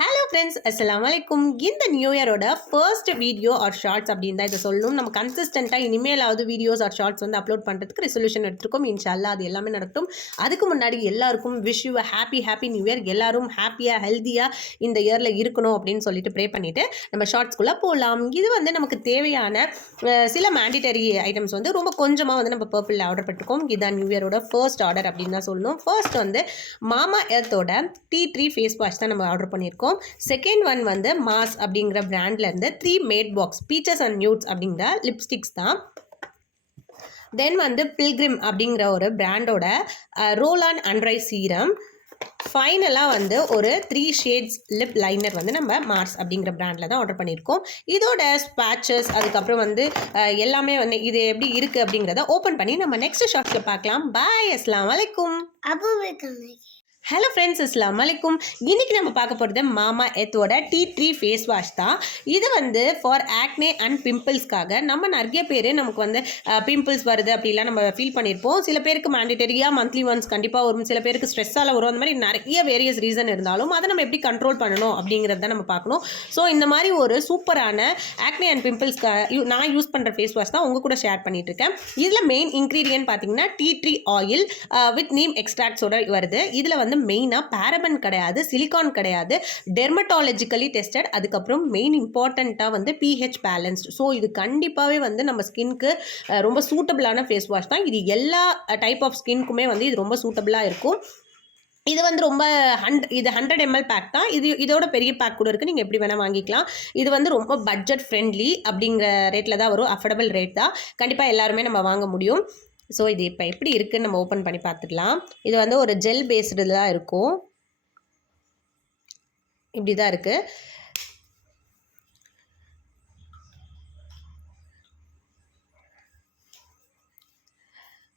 Hello friends அஸ்லாம் வலைக்கும் இந்த நியூ இயரோட ஃபர்ஸ்ட் வீடியோ ஆர் ஷார்ட்ஸ் அப்படின்னு தான் இதை சொல்லணும். நம்ம கன்சிஸ்டண்ட்டாக இனிமேலாவது வீடியோஸ் ஆர் ஷார்ட்ஸ் வந்து அப்லோட் பண்ணுறதுக்கு ரெசல்யூஷன் எடுத்துருக்கோம். இன்ஷால்லா அது எல்லாமே நடக்கும். அதுக்கு முன்னாடி எல்லாருக்கும் wish you happy happy new year எல்லாரும் ஹாப்பியாக ஹெல்த்தியாக இந்த இயரில் இருக்கணும் அப்படின்னு சொல்லிட்டு ப்ரே பண்ணிவிட்டு நம்ம ஷார்ட்ஸ்குள்ளே போகலாம் இது வந்து நமக்கு தேவையான சில மேண்டிட்டரி ஐட்டம்ஸ் வந்து ரொம்ப கொஞ்சமாக வந்து நம்ம பர்பிளில் ஆர்டர் பண்ணிருக்கோம். இதுதான் நியூ இயரோட ஃபர்ஸ்ட் ஆர்டர் அப்படின்னு தான் சொல்லணும். ஃபர்ஸ்ட் வந்து மாமா எர்த்தோட டீ ட்ரீ ஃபேஸ் வாஷ் தான் நம்ம ஆர்டர் பண்ணியிருக்கோம் செகண்ட் ஒன் வந்து மாஸ் அப்படிங்கிற பிராண்ட்லேருந்து three matte box peaches and nudes அப்படிங்கிற லிப்ஸ்டிக்ஸ் தான். தென் வந்து பில்கிரிம் அப்படிங்கிற ஒரு பிராண்டோட ரோல் ஆன் அண்ட்ரை சீரம் ஃபைனலாக வந்து ஒரு த்ரீ ஷேட்ஸ் லிப் லைனர் வந்து நம்ம மார்ஸ் அப்படிங்கிற பிராண்டில் தான் ஆர்டர் பண்ணியிருக்கோம். இதோட ஸ்பேச்சஸ் அதுக்கப்புறம் வந்து எல்லாமே வந்து இது எப்படி இருக்குது அப்படிங்கிறத ஓப்பன் பண்ணி நம்ம நெக்ஸ்ட் ஷாப்ஸில் பார்க்கலாம். பாய் அஸ்லாம் வலைக்கும் அபு ஹலோ ஃப்ரெண்ட்ஸ் அஸ்லாம் வலைக்கும் இன்னைக்கு நம்ம பார்க்க போகிறது மாமா எத்தோட டீ ட்ரீ ஃபேஸ் வாஷ் தான். இது வந்து ஃபார் ஆக்னே அண்ட் பிம்பிள்ஸ்க்காக நம்ம நிறைய பேர் நமக்கு வந்து பிம்பிள்ஸ் வருது அப்படிலாம் நம்ம ஃபீல் பண்ணியிருப்போம் சில பேருக்கு மேண்டிட்டரியாக மந்த்லி ஒன்ஸ் கண்டிப்பாக வரும். சில பேருக்கு ஸ்ட்ரெஸ்ஸால் வரும். அந்த மாதிரி நிறைய வேரியஸ் ரீசன் இருந்தாலும் அதை நம்ம எப்படி கண்ட்ரோல் பண்ணணும் அப்படிங்கிறத நம்ம பார்க்கணும். ஸோ இந்த மாதிரி ஒரு சூப்பரான ஆக்னே அண்ட் பிம்பிள்ஸ்க்காக நான் யூஸ் பண்ணுற ஃபேஸ் வாஷ் தான் உங்கள் கூட ஷேர் பண்ணிகிட்ருக்கேன் இருக்கேன். இதில் மெயின் இன்க்ரீடியன்ட் பார்த்தீங்கன்னா tea tree oil with neem எக்ஸ்ட்ராக்ட்ஸோட வருது. இதில் வந்து மெயினாக பேரபன் கிடையாது சிலிகான் கிடையாது டெர்மட்டாலஜிக்கலி டெஸ்டட் அதுக்கப்புறம் மெயின் இம்பார்ட்டண்ட்டாக வந்து பிஹெச் பேலன்ஸ்ட் ஸோ இது கண்டிப்பாகவே வந்து நம்ம ஸ்கின்க்கு ரொம்ப சூட்டபிளான ஃபேஸ் வாஷ் தான். இது எல்லா டைப் ஆஃப் ஸ்கின்க்குமே வந்து இது ரொம்ப சூட்டபிளாக இருக்கும். இது வந்து ரொம்ப ஹண்ட் இது ஹண்ட்ரட் எம்எல் பேக் தான். இது இதோட பெரிய பேக் கூட இருக்குது நீங்கள் எப்படி வேணால் வாங்கிக்கலாம். இது வந்து ரொம்ப பட்ஜெட் ஃப்ரெண்ட்லி அப்படிங்கிற ரேட்டில் தான் வரும். அஃபோர்டபுள் ரேட் தான். கண்டிப்பாக எல்லாருமே நம்ம வாங்க முடியும். ஸோ இது இப்போ எப்படி இருக்குதுன்னு நம்ம ஓப்பன் பண்ணி பார்த்துக்கலாம். இது வந்து ஒரு ஜெல் பேஸ்டு தான் இருக்கும். இப்படி தான் இருக்குது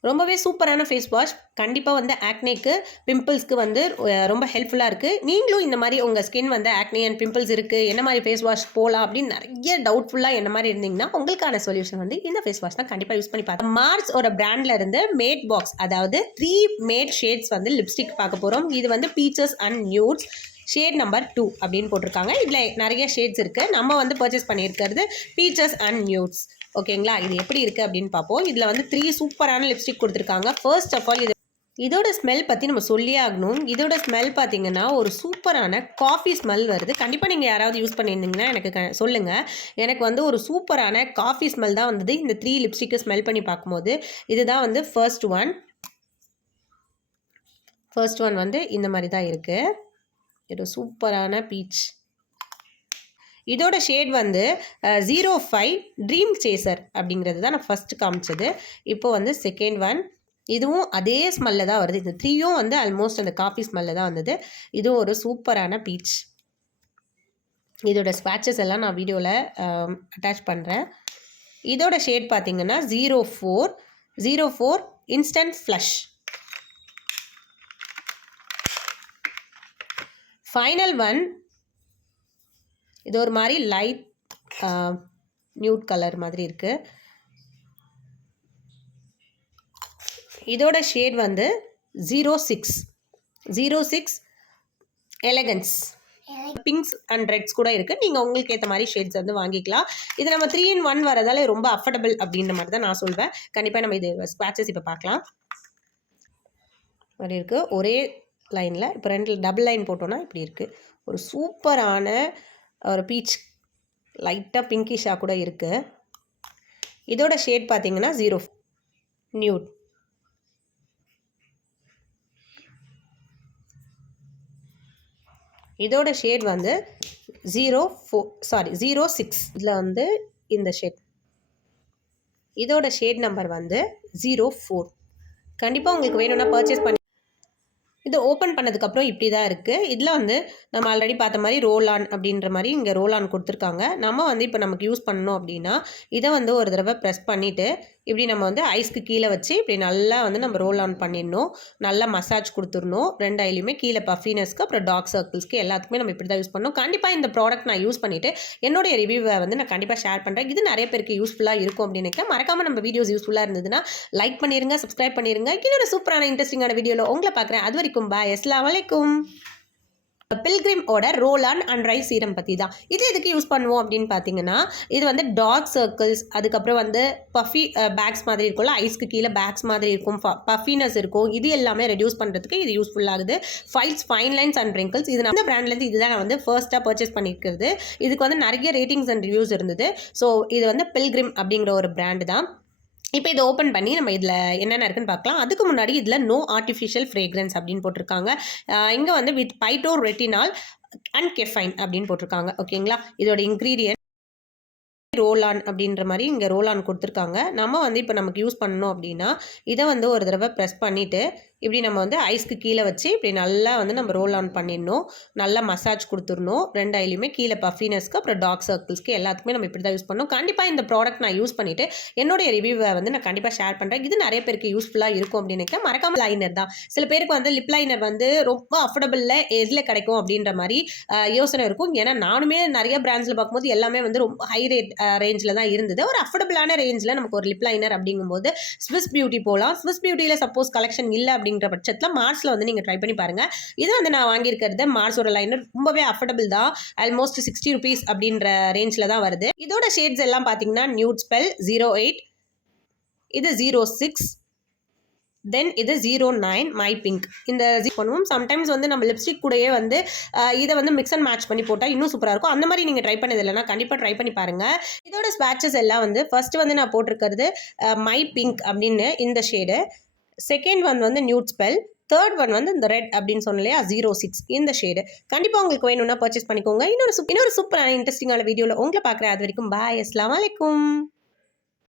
ரொம்பவே சூப்பரான ஃபேஸ் வாஷ் கண்டிப்பாக வந்து ஆக்னேக்கு பிம்பிள்ஸ்க்கு வந்து ரொம்ப ஹெல்ப்ஃபுல்லாக இருக்குது நீங்களும் இந்த மாதிரி உங்கள் ஸ்கின் வந்து ஆக்னே அண்ட் பிம்பிள்ஸ் இருக்குது என்ன மாதிரி ஃபேஸ் வாஷ் போகலாம் அப்படின்னு நிறைய டவுட்ஃபுல்லாக என்ன மாதிரி இருந்தீங்கன்னா உங்களுக்கான சொல்யூஷன் வந்து இந்த ஃபேஸ் வாஷ் தான் கண்டிப்பாக யூஸ் பண்ணி பார்த்தோம் மார்ஸ் ஒரு பிராண்டில் இருந்து மேட் பாக்ஸ் அதாவது த்ரீ மேட் ஷேட்ஸ் வந்து லிப்ஸ்டிக் பார்க்க போகிறோம் இது வந்து peaches and nudes shade number two அப்படின்னு போட்டிருக்காங்க. இதில் நிறைய ஷேட்ஸ் இருக்குது நம்ம வந்து பர்ச்சேஸ் பண்ணியிருக்கிறது பீச்சர்ஸ் அண்ட் நியூட்ஸ் ஓகேங்களா? இது எப்படி இருக்குது அப்படின்னு பார்ப்போம். இதில் வந்து த்ரீ சூப்பரான லிப்ஸ்டிக் கொடுத்துருக்காங்க. ஃபர்ஸ்ட் ஆஃப் ஆல் இது இதோட ஸ்மெல் பற்றி நம்ம சொல்லியே ஆகணும். இதோட ஸ்மெல் பார்த்தீங்கன்னா ஒரு சூப்பரான காஃபி ஸ்மெல் வருது. கண்டிப்பாக நீங்கள் யாராவது யூஸ் பண்ணியிருந்தீங்கன்னா எனக்கு க சொல்லுங்கள் எனக்கு வந்து ஒரு சூப்பரான காஃபி ஸ்மெல் தான் வந்தது. இந்த த்ரீ லிப்ஸ்டிக்கை ஸ்மெல் பண்ணி பார்க்கும்போது இதுதான் வந்து ஃபர்ஸ்ட் ஒன் ஃபர்ஸ்ட் ஒன் வந்து இந்த மாதிரி தான் இருக்குது இது சூப்பரான பீச் இதோட ஷேட் வந்து ஜீரோ ஃபைவ் ட்ரீம் சேசர் அப்படிங்கிறது தான் நான் ஃபஸ்ட்டு காமிச்சது. இப்போ வந்து செகண்ட் ஒன் இதுவும் அதே ஸ்மெல்ல தான் வருது. இந்த த்ரீயும் வந்து ஆல்மோஸ்ட் அந்த காஃபி ஸ்மெல்ல தான் வந்தது. இதுவும் ஒரு சூப்பரான பீச் இதோட ஸ்வாட்சஸ் எல்லாம் நான் வீடியோவில் அட்டாச் பண்ணுறேன் இதோட ஷேட் பார்த்தீங்கன்னா zero four zero four instant flush final one இது ஒரு மாதிரி லைட் நியூட் கலர் மாதிரி இருக்குது இதோட ஷேட் வந்து zero six zero six elegance pinks and reds கூட இருக்குது நீங்கள் உங்களுக்கு ஏற்ற மாதிரி ஷேட்ஸ் வந்து வாங்கிக்கலாம். இது நம்ம த்ரீ இன் ஒன் வரதால ரொம்ப அஃபர்டபுள் அப்படின்ற மாதிரி தான் நான் சொல்வேன். கண்டிப்பாக நம்ம இது ஸ்க்ராச்சஸ் இப்போ பார்க்கலாம். மாதிரி இருக்குது ஒரே லைனில் இப்போ ரெண்டு டபுள் லைன் போட்டோன்னா இப்படி இருக்குது ஒரு சூப்பரான ஒரு பீச் லைட்டாக பிங்கிஷாக கூட இருக்குது இதோட ஷேட் பார்த்தீங்கன்னா ஜீரோ நியூட் இதோட ஷேட் வந்து zero four sorry zero six இதில் வந்து இந்த ஷேட் இதோட ஷேட் நம்பர் வந்து ஜீரோ ஃபோர் கண்டிப்பாக உங்களுக்கு வேணும்னா பர்ச்சேஸ் பண்ணி இது ஓப்பன் பண்ணதுக்கப்புறம் இப்படி தான் இருக்குது இதில் வந்து நம்ம ஆல்ரெடி பார்த்த மாதிரி ரோல் ஆன் அப்படின்ற மாதிரி இங்கே ரோல் ஆன் கொடுத்துருக்காங்க. நம்ம வந்து இப்போ நமக்கு யூஸ் பண்ணணும் அப்படின்னா இதை வந்து ஒரு தடவை ப்ரெஸ் பண்ணிவிட்டு இப்படி நம்ம வந்து ஐஸ்க்கு கீழே வச்சு இப்படி நல்லா வந்து நம்ம ரோல் ஆன் பண்ணிடணும். நல்லா மசாஜ் கொடுத்துடணும். ரெண்டு ஐலையுமே கீழே பஃபினஸ்க்கு அப்புறம் டார்க் சர்க்கிள்ஸ்க்கு எல்லாத்துக்குமே நம்ம இப்படி தான் யூஸ் பண்ணணும். கண்டிப்பாக இந்த ப்ராடக்ட் நான் யூஸ் பண்ணிவிட்டு என்னுடைய ரிவ்யூவை வந்து நான் கண்டிப்பாக ஷேர் பண்ணுறேன் இது நிறைய பேருக்கு யூஸ்ஃபுல்லாக இருக்கும் அப்படின்னு நினைக்கிறேன். மறக்காமல் நம்ம வீடியோஸ் யூஸ்ஃபுல்லாக இருந்ததுன்னா லைக் பண்ணிருங்க சப்ஸ்கிரைப் பண்ணிருங்க. இன்னொரு சூப்பரான இன்ட்ரெஸ்டிங்கான வீடியோவில் உங்களை பார்க்குறேன். அது வரைக்கும் பாய் அஸ்லாம் வலைக்கும் பில்கிரிமோட roll on and rice serum பற்றி தான் இது எதுக்கு யூஸ் பண்ணுவோம் அப்படின்னு பார்த்தீங்கன்னா இது வந்து டார்க் சர்க்கிள்ஸ் அதுக்கப்புறம் வந்து பஃபி பேக்ஸ் மாதிரி இருக்கும்ல ஐஸ்க்கு கீழே பேக்ஸ் மாதிரி இருக்கும் பஃபினஸ் இருக்கும் இது எல்லாமே ரெடியூஸ் பண்ணுறதுக்கு இது யூஸ்ஃபுல் ஆகுது. Files fine lines and wrinkles இது நம்ம பிராண்ட்லேருந்து இதுதான் நான் வந்து ஃபர்ஸ்ட்டாக பர்ச்சேஸ் பண்ணியிருக்கிறது இதுக்கு வந்து நிறைய ரேட்டிங்ஸ் அண்ட் ரிவ்யூஸ் இருந்தது. ஸோ இது வந்து பில்கிரிம் அப்படிங்கிற ஒரு பிராண்டு தான். இப்போ இதை ஓப்பன் பண்ணி நம்ம இதில் என்னென்ன இருக்குன்னு பார்க்கலாம் அதுக்கு முன்னாடி இதில் நோ ஆர்டிஃபிஷியல் ஃப்ரேக்ரன்ஸ் அப்படின்னு போட்டிருக்காங்க. இங்கே வந்து with phyto retinol and caffeine அப்படின்னு போட்டிருக்காங்க. ஓகேங்களா இதோட இன்க்ரீடியன்ட் ரோல் ஆன் அப்படின்ற மாதிரி இங்கே ரோல் ஆன் கொடுத்துருக்காங்க. நம்ம வந்து இப்போ நமக்கு யூஸ் பண்ணணும் அப்படின்னா இதை வந்து ஒரு தடவை ப்ரெஸ் பண்ணிவிட்டு இப்படி நம்ம வந்து ஐஸ்க்கு கீழே வச்சு இப்படி நல்லா வந்து நம்ம ரோல் ஆன் பண்ணிடணும். நல்லா மசாஜ் கொடுத்துடணும். ரெண்டு ஐலையுமே கீழே பஃபினஸ்க்கு அப்புறம் டாக் சர்க்கிள்ஸ்க்கு எல்லாத்துக்குமே நம்ம இப்படி தான் யூஸ் பண்ணணும். கண்டிப்பாக இந்த ப்ராடக்ட் நான் யூஸ் பண்ணிவிட்டு என்னுடைய ரிவ்யூவை வந்து நான் கண்டிப்பாக ஷேர் பண்ணுறேன் இது நிறைய பேருக்கு யூஸ்ஃபுல்லாக இருக்கும் அப்படின்னு நினைக்கிறேன். மறக்காம லைனர் தான். சில பேருக்கு வந்து லிப் லைனர் வந்து ரொம்ப அஃபோர்டபுளில் எதில் கிடைக்கும் அப்படின்ற மாதிரி யோசனை இருக்கும். ஏன்னா நானுமே நிறைய பிராண்ட்ஸில் பார்க்கும்போது எல்லாமே வந்து ரொம்ப ஹை ரேட் ரேஞ்சில் தான் இருந்தது. ஒரு அஃபோர்டபுளான ரேஞ்சில் நமக்கு ஒரு லிப் லைனர் அப்படிங்கும்போது ஸ்விஸ் பியூட்டி போகலாம் ஸ்விஸ் பியூட்டியில் சப்போஸ் கலெக்ஷன் இல்லை அப்படிங்கிற பட்சத்தில் மார்ஸில் வந்து நீங்கள் ட்ரை பண்ணி பாருங்கள் இது வந்து நான் வாங்கியிருக்கிறது மார்ஸோட லைனர் ரொம்பவே அஃபோர்டபுள் தான். ஆல்மோஸ்ட் சிக்ஸ்டி ருபீஸ் அப்படின்ற ரேஞ்சில் தான் வருது. இதோட ஷேட்ஸ் எல்லாம் பார்த்தீங்கன்னா நியூட் ஸ்பெல் ஜீரோ எயிட் இது ஜீரோ சிக்ஸ் தென் இது ஜீரோ நைன் மை பிங்க் இந்த பண்ணுவோம். சம்டைம்ஸ் வந்து நம்ம லிப்ஸ்டிக் கூடயே வந்து இதை வந்து மிக்ஸ் அண்ட் மேட்ச் பண்ணி போட்டால் இன்னும் சூப்பராக இருக்கும். அந்த மாதிரி நீங்கள் ட்ரை பண்ணது இல்லைனா கண்டிப்பாக ட்ரை பண்ணி பாருங்கள் இதோட ஸ்பேட்சஸ் எல்லாம் வந்து ஃபர்ஸ்ட் வந்து நான் போட்டிருக்கிறது மை பிங்க் அப்படின்னு இந்த ஷேடு செகண்ட் ஒன் வந்து நியூட் ஸ்பெல் தேர்ட் ஒன் வந்து இந்த ரெட் அப்படின்னு சொன்ன இல்லையா? ஜீரோ சிக்ஸ் இந்த ஷேடு கண்டிப்பாக உங்களுக்கு வேணும்னா பர்ச்சேஸ் பண்ணிக்கோங்க. இன்னொரு சூப் இன்னொரு சூப்பரான இன்ட்ரெஸ்டிங்கான வீடியோவில் உங்களை பார்க்குறேன். அது வரைக்கும் பாய் அஸ்லாம் வலைக்கும்